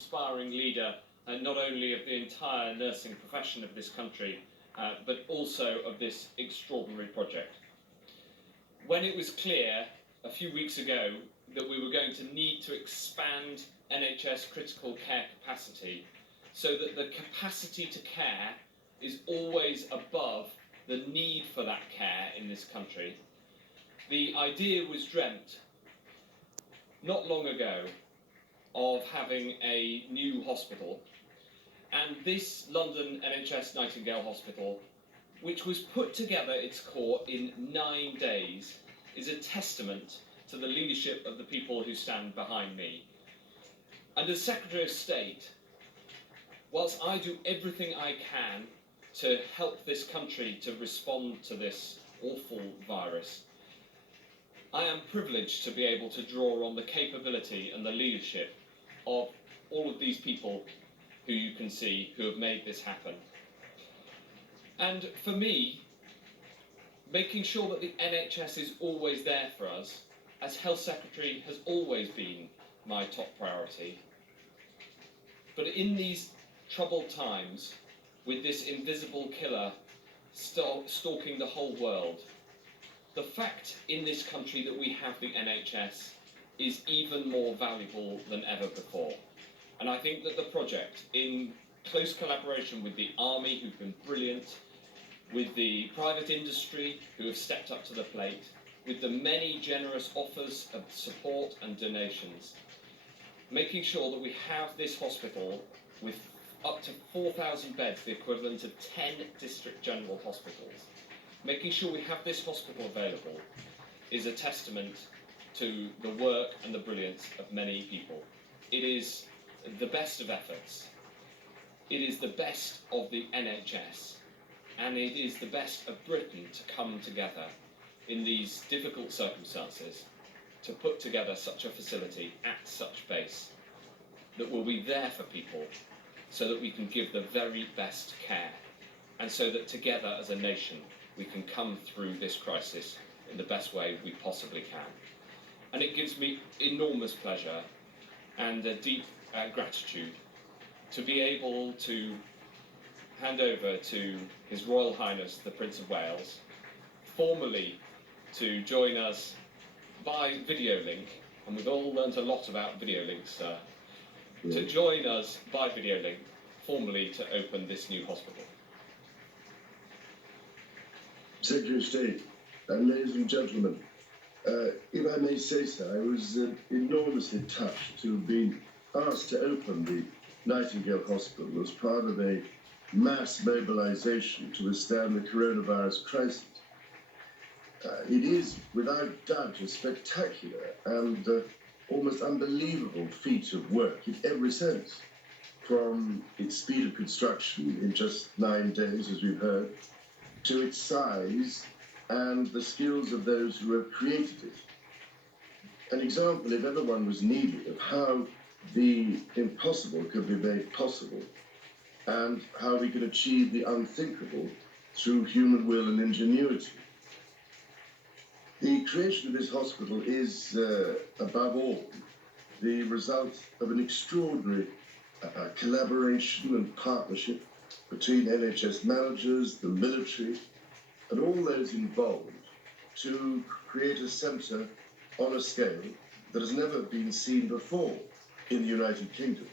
inspiring leader, not only of the entire nursing profession of this country, but also of this extraordinary project. When it was clear a few weeks ago that we were going to need to expand NHS critical care capacity so that the capacity to care is always above the need for that care in this country, the idea was dreamt not long ago of having a new hospital, and this London NHS Nightingale Hospital, which was put together its core in 9 days, is a testament to the leadership of the people who stand behind me. And as Secretary of State, whilst I do everything I can to help this country to respond to this awful virus, I am privileged to be able to draw on the capability and the leadership of all of these people who you can see who have made this happen. And for me, making sure that the NHS is always there for us, as Health Secretary, has always been my top priority. But in these troubled times, with this invisible killer stalking the whole world, the fact in this country that we have the NHS is even more valuable than ever before. And I think that the project, in close collaboration with the Army, who've been brilliant, with the private industry, who have stepped up to the plate, with the many generous offers of support and donations, making sure that we have this hospital with up to 4,000 beds, the equivalent of 10 district general hospitals, making sure we have this hospital available is a testament to the work and the brilliance of many people. It is the best of efforts. It is the best of the NHS. And it is the best of Britain to come together in these difficult circumstances to put together such a facility at such base that will be there for people so that we can give the very best care, and so that together as a nation we can come through this crisis in the best way we possibly can. And it gives me enormous pleasure and a deep gratitude to be able to hand over to His Royal Highness the Prince of Wales, formally to join us by video link, and we've all learnt a lot about video links, sir, to join us by video link, formally to open this new hospital. Secretary of State, ladies and gentlemen, if I may say so, I was enormously touched to have been asked to open the Nightingale Hospital as part of a mass mobilization to withstand the coronavirus crisis. It is, without doubt, a spectacular and almost unbelievable feat of work in every sense, from its speed of construction in just 9 days, as we've heard, to its size and the skills of those who have created it. An example, if ever one was needed, of how the impossible could be made possible, and how we can achieve the unthinkable through human will and ingenuity. The creation of this hospital is, above all, the result of an extraordinary collaboration and partnership between NHS managers, the military, and all those involved to create a centre on a scale that has never been seen before in the United Kingdom.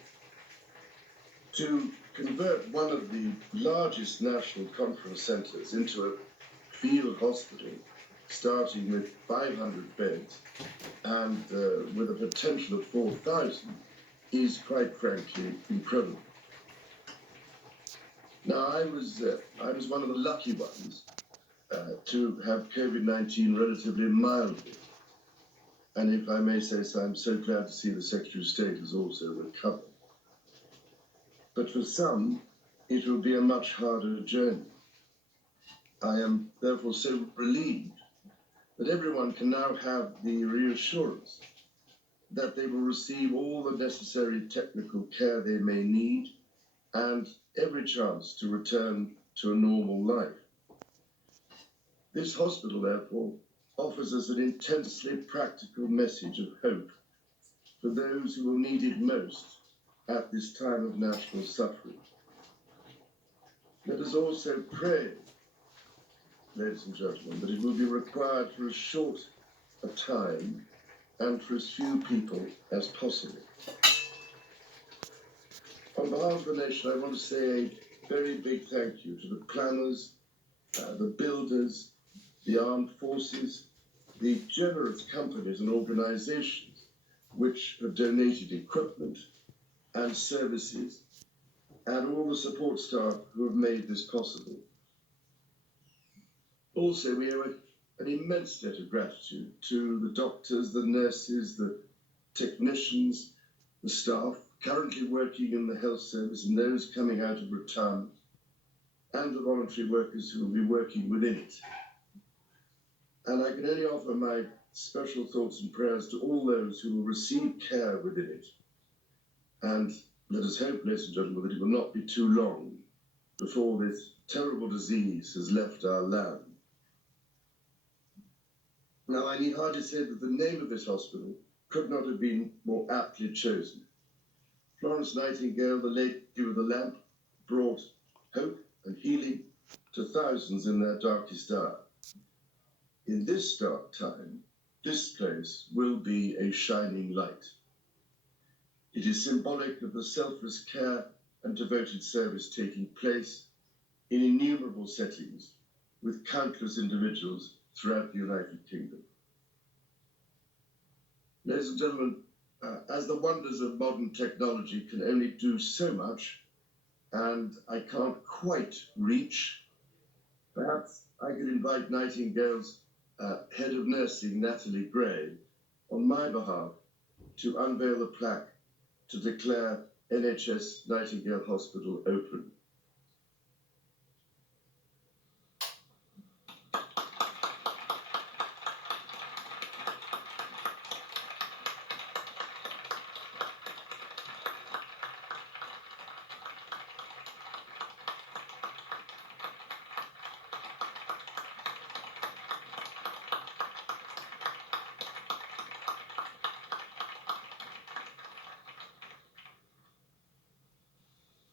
To convert one of the largest national conference centres into a field hospital, starting with 500 beds and with a potential of 4,000, is quite frankly incredible. Now, I was one of the lucky ones to have Covid-19 relatively mildly, and if I may say so, I'm so glad to see the Secretary of State has also recovered. But for some, it will be a much harder journey. I am therefore so relieved that everyone can now have the reassurance that they will receive all the necessary technical care they may need and every chance to return to a normal life. This hospital, therefore, offers us an intensely practical message of hope for those who will need it most at this time of national suffering. Let us also pray, ladies and gentlemen, that it will be required for as short a time and for as few people as possible. On behalf of the nation, I want to say a very big thank you to the planners, the builders, the armed forces, the generous companies and organisations which have donated equipment and services, and all the support staff who have made this possible. Also, we owe an immense debt of gratitude to the doctors, the nurses, the technicians, the staff currently working in the health service and those coming out of retirement, and the voluntary workers who will be working within it. And I can only offer my special thoughts and prayers to all those who will receive care within it. And let us hope, ladies and gentlemen, that it will not be too long before this terrible disease has left our land. Now, I need hardly say that the name of this hospital could not have been more aptly chosen. Florence Nightingale, the Lady with the Lamp, brought hope and healing to thousands in their darkest hour. In this dark time, this place will be a shining light. It is symbolic of the selfless care and devoted service taking place in innumerable settings with countless individuals throughout the United Kingdom. Ladies and gentlemen, as the wonders of modern technology can only do so much, and I can't quite reach, perhaps I could invite Nightingale's head of nursing, Natalie Gray, on my behalf to unveil the plaque to declare NHS Nightingale Hospital open.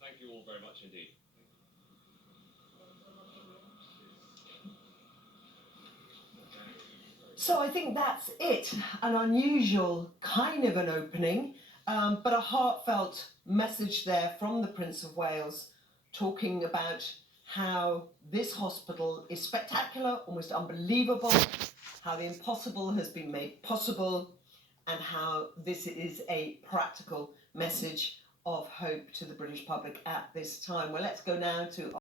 Thank you all very much indeed. So I think that's it. An unusual kind of an opening, but a heartfelt message there from the Prince of Wales, talking about how this hospital is spectacular, almost unbelievable, how the impossible has been made possible, and how this is a practical message of hope to the British public at this time. Well, let's go now to